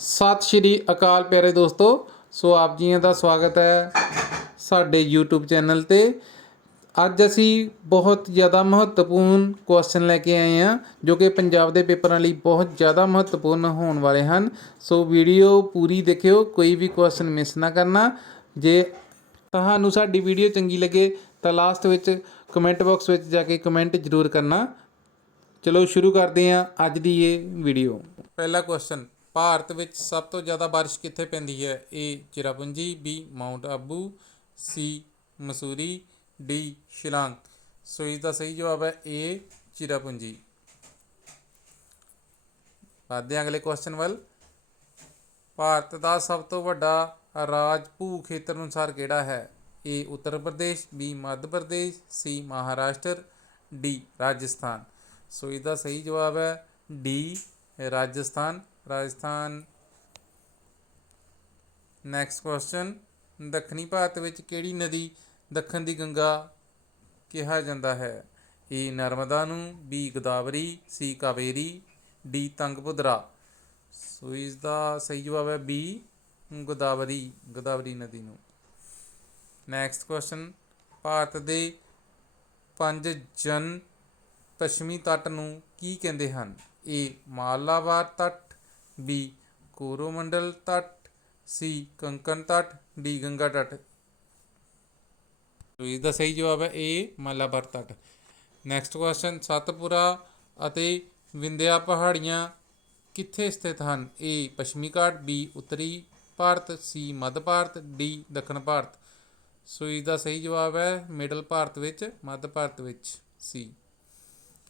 ਸਤਿ ਸ਼੍ਰੀ ਅਕਾਲ ਪਿਆਰੇ ਦੋਸਤੋ। ਸੋ ਆਪ ਜੀਆਂ ਦਾ ਸਵਾਗਤ ਹੈ ਸਾਡੇ YouTube ਚੈਨਲ ਤੇ। ਅੱਜ ਅਸੀਂ ਬਹੁਤ ਜ਼ਿਆਦਾ ਮਹੱਤਵਪੂਰਨ ਕੁਐਸਚਨ ਲੈ ਕੇ ਆਏ ਹਾਂ, ਜੋ ਕਿ ਪੰਜਾਬ ਦੇ ਪੇਪਰਾਂ ਲਈ ਬਹੁਤ ਜ਼ਿਆਦਾ ਮਹੱਤਵਪੂਰਨ ਹੋਣ ਵਾਲੇ ਹਨ। ਸੋ ਵੀਡੀਓ ਪੂਰੀ ਦੇਖਿਓ, ਕੋਈ ਵੀ ਕੁਐਸਚਨ ਮਿਸ ਨਾ ਕਰਨਾ। ਜੇ ਤੁਹਾਨੂੰ ਸਾਡੀ ਵੀਡੀਓ ਚੰਗੀ ਲੱਗੇ, ਤਾਂ ਲਾਸਟ ਵਿੱਚ ਕਮੈਂਟ ਬਾਕਸ ਵਿੱਚ ਜਾ ਕੇ ਕਮੈਂਟ ਜ਼ਰੂਰ ਕਰਨਾ। ਚਲੋ, ਸ਼ੁਰੂ ਕਰਦੇ ਹਾਂ ਅੱਜ ਦੀ ਇਹ ਵੀਡੀਓ ਪਹਿਲਾ ਕੁਐਸਚਨ ਭਾਰਤ ਵਿੱਚ ਸਭ ਤੋਂ ਜ਼ਿਆਦਾ ਬਾਰਿਸ਼ ਕਿੱਥੇ ਪੈਂਦੀ ਹੈ? A, Cherrapunji, B, Mount Abu, C, Mussoorie, D, Shillong. So ਇਸ ਦਾ ਸਹੀ ਜਵਾਬ ਹੈ ਏ, ਚਿਰਾਪੁੰਜੀ। ਵਧਦੇ ਹਾਂ ਅਗਲੇ ਕੁਐਸਚਨ ਵੱਲ। ਭਾਰਤ ਦਾ ਸਭ ਤੋਂ ਵੱਡਾ ਰਾਜ ਭੂ ਖੇਤਰ ਅਨੁਸਾਰ ਕਿਹੜਾ ਹੈ? A, Uttar Pradesh, B, Madhya Pradesh, C, Maharashtra, D, Rajasthan. So ਇਸ ਦਾ ਸਹੀ ਜਵਾਬ ਹੈ D, Rajasthan. Rajasthan. Next question ਦੱਖਣੀ ਭਾਰਤ ਵਿੱਚ ਕਿਹੜੀ ਨਦੀ ਦੱਖਣ ਦੀ ਗੰਗਾ ਕਿਹਾ ਜਾਂਦਾ ਹੈ? ਏ ਨਰਮਦਾ ਨੂੰ B Godavari C Kaveri D Tungabhadra. So ਇਸ ਦਾ ਸਹੀ ਜਵਾਬ ਹੈ ਬੀ ਗੋਦਾਵਰੀ ਗੋਦਾਵਰੀ ਨਦੀ ਨੂੰ। ਨੈਕਸਟ ਕੁਐਸਚਨ ਭਾਰਤ ਦੇ ਪੰਜ ਜਨ ਪੱਛਮੀ ਤੱਟ ਨੂੰ ਕੀ ਕਹਿੰਦੇ ਹਨ? ਏ ਮਾਲਾਬਾਰ ਤੱਟ ਬੀ ਕੋਰੋਮੰਡਲ ਤੱਟ ਸੀ ਕੰਕਨ ਤੱਟ ਡੀ ਗੰਗਾ ਤੱਟ ਸੋ ਇਸ ਦਾ ਸਹੀ ਜਵਾਬ ਹੈ ਏ ਮਾਲਾਬਾਰ ਤੱਟ। ਨੈਕਸਟ ਕੁਐਸਚਨ ਸਤਪੁਰਾ ਅਤੇ ਵਿੰਧਿਆ ਪਹਾੜੀਆਂ ਕਿੱਥੇ ਸਥਿਤ ਹਨ? ਏ ਪੱਛਮੀ ਘਾਟ ਬੀ ਉੱਤਰੀ ਭਾਰਤ ਸੀ ਮੱਧ ਭਾਰਤ ਡੀ ਦੱਖਣ ਭਾਰਤ। ਸੋ ਇਸ ਦਾ ਸਹੀ ਜਵਾਬ ਹੈ ਮਿਡਲ ਭਾਰਤ ਵਿੱਚ, ਮੱਧ ਭਾਰਤ ਵਿੱਚ ਸੀ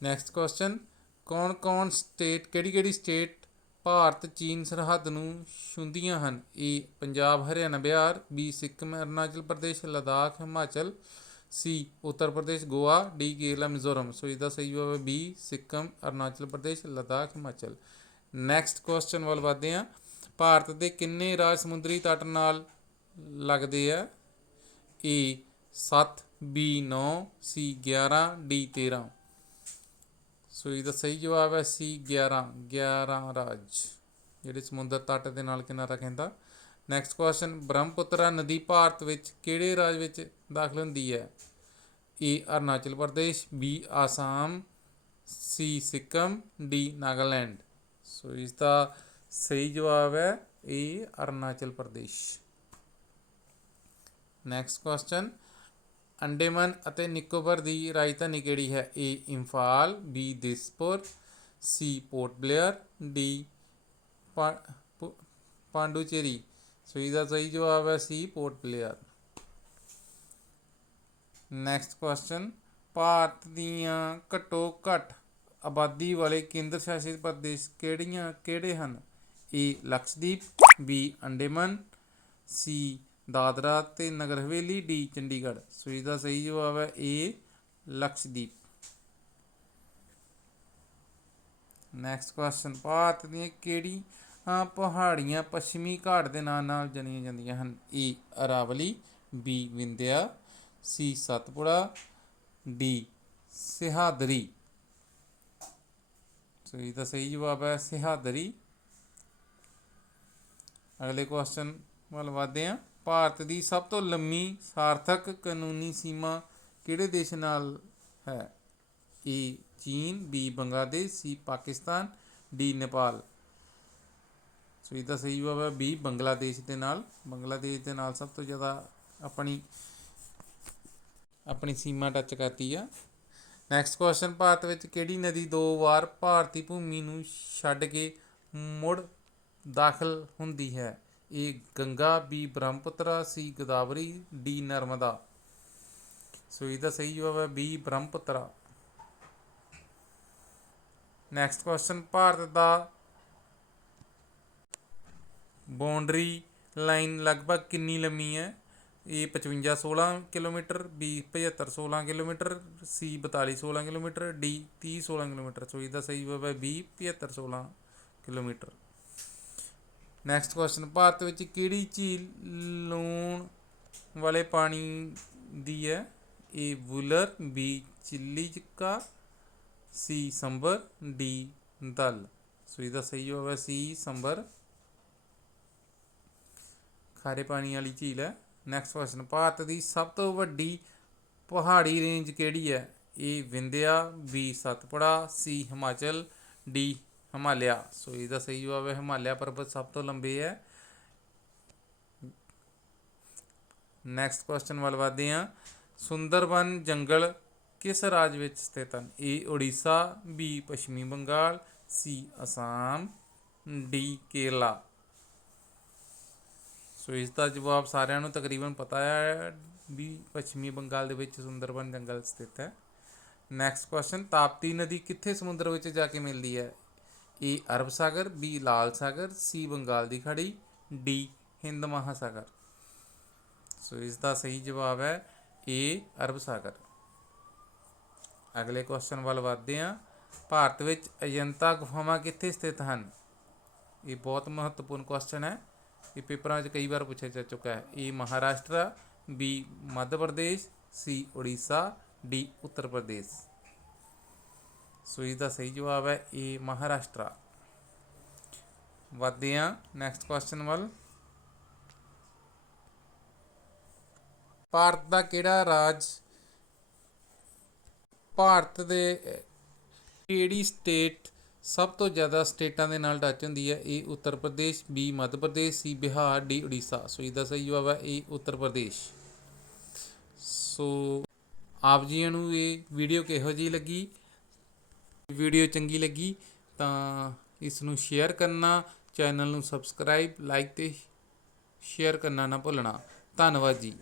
ਨੈਕਸਟ ਕੁਐਸਚਨ ਕੌਣ ਕੌਣ ਸਟੇਟ ਕਿਹੜੀ ਕਿਹੜੀ ਸਟੇਟ ਭਾਰਤ, ਚੀਨ ਸਰਹੱਦ ਨੂੰ ਛੂੰਹਦੀਆਂ ਹਨ। A Punjab, Haryana, Bihar, B Sikkim, Arunachal Pradesh, Ladakh, Himachal, C Uttar Pradesh, Goa, D Kerala, Mizoram. So ਇਸ ਦਾ ਸਹੀ ਜਵਾਬ ਹੈ B Sikkim, Arunachal Pradesh, Ladakh, Himachal. Next question ਵੱਲ ਵਧਦੇ ਹਾਂ। ਭਾਰਤ ਦੇ ਕਿੰਨੇ ਰਾਜ ਸਮੁੰਦਰੀ ਤੱਟ ਨਾਲ ਲੱਗਦੇ ਆ? ਏ 7 ਬੀ 9 ਸੀ 11 ਡੀ 13 ਸੋ ਇਹਦਾ ਸਹੀ ਜਵਾਬ ਹੈ ਸੀ 11 11 ਰਾਜ। ਜਿਹੜੇ ਸਮੁੰਦਰ ਤੱਟ ਦੇ ਨਾਲ ਕਿਨਾਰਾ ਕਹਿੰਦਾ ਨੈਕਸਟ ਕੁਐਸਚਨ ਬ੍ਰਹਮਪੁੱਤਰਾ ਨਦੀ ਭਾਰਤ ਵਿੱਚ ਕਿਹੜੇ ਰਾਜ ਵਿੱਚ ਦਾਖਲ ਹੁੰਦੀ ਹੈ? A Arunachal Pradesh B Assam C Sikkim D Nagaland. So ਇਸ ਦਾ ਸਹੀ ਜਵਾਬ ਹੈ A Arunachal Pradesh. Next question Andaman ਅਤੇ ਨਿਕੋਬਰ ਦੀ ਰਾਜਧਾਨੀ ਕਿਹੜੀ ਹੈ? A Imphal B Dispur C Port Blair D ਪਾ- ਪੁ- ਪਾਂਡੂਚੇਰੀ। ਸੋ ਇਸ ਦਾ ਸਹੀ ਜਵਾਬ ਹੈ C Port Blair. Next question Bharat ਦੀਆਂ ਘੱਟੋ ਘੱਟ ਆਬਾਦੀ ਵਾਲੇ ਕੇਂਦਰ ਸ਼ਾਸਿਤ ਪ੍ਰਦੇਸ਼ ਕਿਹੜੀਆਂ, ਕਿਹੜੇ ਹਨ? A Lakshadweep B Andaman C Dadra ਤੇ ਨਗਰ ਹਵੇਲੀ ਡੀ, ਚੰਡੀਗੜ੍ਹ। ਸੋ ਇਸ ਦਾ ਸਹੀ ਜਵਾਬ ਹੈ A Lakshadweep. Next question Bharat ਦੀਆਂ ਕਿਹੜੀ ਪਹਾੜੀਆਂ ਪੱਛਮੀ ਘਾਟ ਦੇ ਨਾਂ ਨਾਲ ਜਾਣੀਆਂ ਜਾਂਦੀਆਂ ਹਨ? A Aravalli B Vindhya C Satpura D Sahyadri. So ਇਸ ਦਾ ਸਹੀ ਜਵਾਬ ਹੈ ਸਿਹਾਦਰੀ। ਅਗਲੇ ਕੁਐਸਚਨ ਵੱਲ ਵਧਦੇ ਹਾਂ। ਭਾਰਤ ਦੀ ਸਭ ਤੋਂ ਲੰਮੀ ਸਾਰਥਕ ਕਾਨੂੰਨੀ ਸੀਮਾ ਕਿਹੜੇ ਦੇਸ਼ ਨਾਲ ਹੈ? ਏ ਚੀਨ B Bangladesh C Pakistan D Nepal. So ਇਹਦਾ ਸਹੀ ਜਵਾਬ ਹੈ ਬੀ ਬੰਗਲਾਦੇਸ਼ ਦੇ ਨਾਲ। ਬੰਗਲਾਦੇਸ਼ ਦੇ ਨਾਲ ਸਭ ਤੋਂ ਜ਼ਿਆਦਾ ਆਪਣੀ ਆਪਣੀ ਸੀਮਾ ਟੱਚ ਕਰਦੀ ਆ। ਨੈਕਸਟ ਕੁਐਸਚਨ ਭਾਰਤ ਵਿੱਚ ਕਿਹੜੀ ਨਦੀ ਦੋ ਵਾਰ ਭਾਰਤੀ ਭੂਮੀ ਨੂੰ ਛੱਡ ਕੇ ਮੁੜ ਦਾਖਲ ਹੁੰਦੀ ਹੈ? A Ganga B Brahmaputra C, Godavari D Narmada. So ਇਹਦਾ ਸਹੀ ਜਵਾਬ ਹੈ B Brahmaputra. Next question Bharat ਦਾ ਬਾਉਂਡਰੀ ਲਾਈਨ ਲਗਭਗ ਕਿੰਨੀ ਲੰਮੀ ਹੈ? A 55 16 kilometre, B 75 16 kilometre, C 42 16 kilometre, D 30 16 kilometre. So ਇਹਦਾ ਸਹੀ ਜਵਾਬ ਹੈ B 75 16 kilometre. Next question Bharat ਵਿੱਚ ਕਿਹੜੀ ਝੀਲ ਲੂਣ ਵਾਲੇ ਪਾਣੀ ਦੀ ਹੈ? A Wular B Chilika C ਸੰਬਰ D Dal. So ਇਹਦਾ ਸਹੀ ਜਵਾਬ ਹੈ ਸੀ ਸੰਬਰ ਖਾਰੇ ਪਾਣੀ ਵਾਲੀ ਝੀਲ ਹੈ। ਨੈਕਸਟ ਕੁਐਸਚਨ ਭਾਰਤ ਦੀ ਸਭ ਤੋਂ ਵੱਡੀ ਪਹਾੜੀ ਰੇਂਜ ਕਿਹੜੀ ਹੈ? A Vindhya B Satpura C Himachal D Himalaya. So ਇਹਦਾ ਸਹੀ ਜਵਾਬ ਹੈ ਹਿਮਾਲਿਆ ਪਰਬਤ ਸਭ ਤੋਂ ਲੰਬੇ ਹੈ। ਨੈਕਸਟ ਕੁਐਸਚਨ ਵੱਲ ਵਧਦੇ ਹਾਂ। ਸੁੰਦਰਬਨ ਜੰਗਲ ਕਿਸ ਰਾਜ ਵਿੱਚ ਸਥਿਤ ਹਨ? ਏ ਓਡੀਸ਼ਾ ਬੀ ਪੱਛਮੀ Bengal C Assam D Kerala. So ਇਸ ਦਾ ਜਵਾਬ ਸਾਰਿਆਂ ਨੂੰ ਤਕਰੀਬਨ ਪਤਾ ਹੈ ਵੀ ਪੱਛਮੀ ਬੰਗਾਲ ਦੇ ਵਿੱਚ ਸੁੰਦਰਬਨ ਜੰਗਲ ਸਥਿਤ ਹੈ। ਨੈਕਸਟ ਕੁਐਸਚਨ ਤਾਪਤੀ ਨਦੀ ਕਿੱਥੇ ਸਮੁੰਦਰ ਵਿੱਚ ਜਾ ਕੇ ਮਿਲਦੀ ਹੈ? ਏ ਅਰਬ ਸਾਗਰ, ਬੀ ਲਾਲ ਸਾਗਰ, ਸੀ ਬੰਗਾਲ ਦੀ ਖਾੜੀ, ਡੀ ਹਿੰਦ ਮਹਾਸਾਗਰ। ਸੋ ਇਸ ਦਾ ਸਹੀ ਜਵਾਬ ਹੈ ਏ ਅਰਬ ਸਾਗਰ। ਅਗਲੇ ਕੁਐਸਚਨ ਵੱਲ ਵਧਦੇ ਹਾਂ। ਭਾਰਤ ਵਿੱਚ ਅਜੰਤਾ ਗੁਫਾਵਾਂ ਕਿੱਥੇ ਸਥਿਤ ਹਨ? ਇਹ ਬਹੁਤ ਮਹੱਤਵਪੂਰਨ ਕੁਐਸਚਨ ਹੈ। ਇਹ ਪੇਪਰਾਂ 'ਚ ਕਈ ਵਾਰ ਪੁੱਛਿਆ ਜਾ ਚੁੱਕਾ ਹੈ। A Maharashtra, B Madhya Pradesh, C Orissa, D Uttar Pradesh. So ਇਸ ਦਾ ਸਹੀ ਜਵਾਬ ਹੈ ਏ ਮਹਾਰਾਸ਼ਟਰ। ਵੱਧਦੇ ਹਾਂ ਨੈਕਸਟ ਕੁਐਸਚਨ ਵੱਲ। ਭਾਰਤ ਦਾ ਕਿਹੜਾ ਰਾਜ ਭਾਰਤ ਦੇ ਕਿਹੜੀ ਸਟੇਟ ਸਭ ਤੋਂ ਜ਼ਿਆਦਾ ਸਟੇਟਾਂ ਦੇ ਨਾਲ ਟੱਚ ਹੁੰਦੀ ਹੈ? A Uttar Pradesh B Madhya Pradesh C Bihar D Orissa. So ਦਾ ਸਹੀ ਜਵਾਬ ਹੈ ਏ ਉੱਤਰ ਪ੍ਰਦੇਸ਼। ਸੋ, ਆਪ ਜੀਆਂ ਨੂੰ ਇਹ ਵੀਡੀਓ ਕਿਹੋ ਜਿਹੀ ਲੱਗੀ? ਵੀਡੀਓ ਚੰਗੀ ਲੱਗੀ ਤਾਂ ਇਸ ਨੂੰ ਸ਼ੇਅਰ ਕਰਨਾ ਚੈਨਲ ਨੂੰ ਸਬਸਕ੍ਰਾਈਬ ਲਾਈਕ ਤੇ ਸ਼ੇਅਰ ਕਰਨਾ ਨਾ ਭੁੱਲਣਾ। ਧੰਨਵਾਦ ਜੀ।